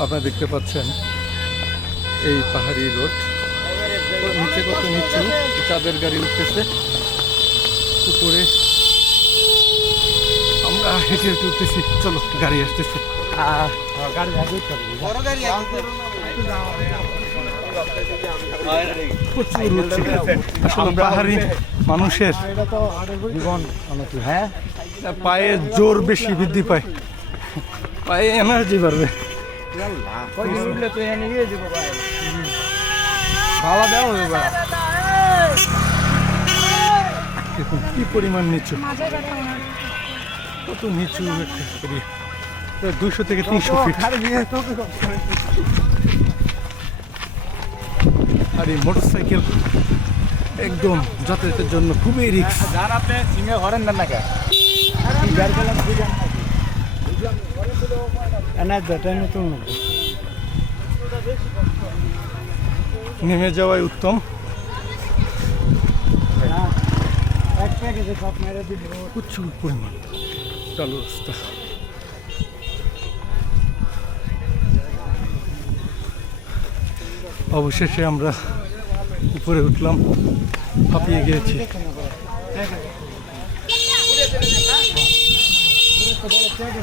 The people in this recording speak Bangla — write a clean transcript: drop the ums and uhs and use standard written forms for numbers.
আপনারা দেখতে পাচ্ছেন এই পাহাড়ি রোড, নিচে কত নিচু, চাঁদের গাড়ি উঠতেছে উপরে, আমরা হেঁটে হেঁটে উঠতেছি। চলো গাড়ি আসতেছে, প্রচুর উঠছে। আসলে পাহাড়ি মানুষের হ্যাঁ পায়ে জোর বেশি বৃদ্ধি পায়, পায়ে এনার্জি বাড়বে। দেখুন কি পরিমাণ নিচু, কত নিচু একটা এরিয়া, প্রায় 200 থেকে 300 ফিট। আর এই মোটরসাইকেল একদম যাতায়াতের জন্য খুবই রিস্ক। নেমে যাওয়াই উত্তম। প্রচুর পরিমাণ চালু রাস্তা। অবশেষে আমরা উপরে উঠলাম, হাঁপিয়ে গিয়েছি।